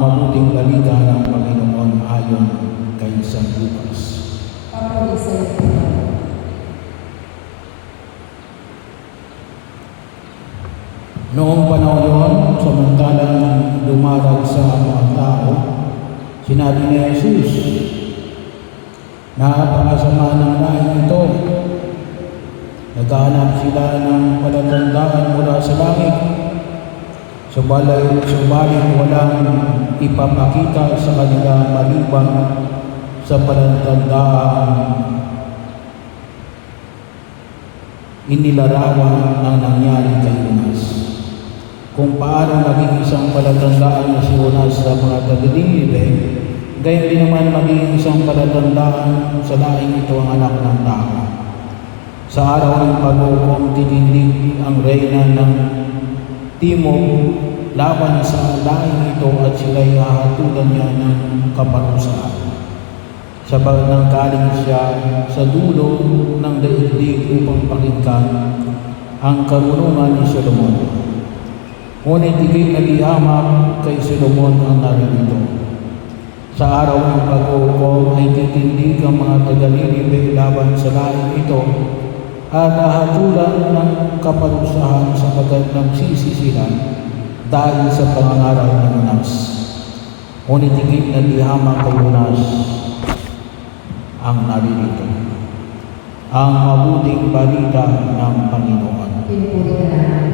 mabuting balita ng Panginoon ayon kay San Lucas. Papuri sa iyo. Noong panahon yun, samantalang dumarag sa mga tao, sinabi ni Jesus, napakasama ng lahi ito. Naghahanap sila ng palatandaan mula sa langit. Subalit walang ipapakita sa kanila maliban sa palatandaan inilarawan ng nangyari kay Jonas. Kung paano maging isang palatandaan na si Jonas sa mga taga-Ninive, gayon din naman maging isang palatandaan sa laing ito ang anak ng tao. Sa araw ng paghukom, titindig ang reyna ng Timog laban sa laing ito at sila'y hahatulan niya ng kaparusahan. Sabagat nanggaling siya sa dulo ng daigdig upang pakinggan ang karunungan ni Solomon. Ngunit higit na dihamak kay Solomon ang naririto. Sa araw ng paghukom ay titindig ang mga taga-Ninive laban sa laing ito at hahatulan ng kaparusahan sapagkat nagsisi sila dahil sa pangangaral ng Jonas. Ngunit higit na dihamak kay Jonas ang naririto. Ang mabuting balita ng Panginoon. Pinupuri ka namin.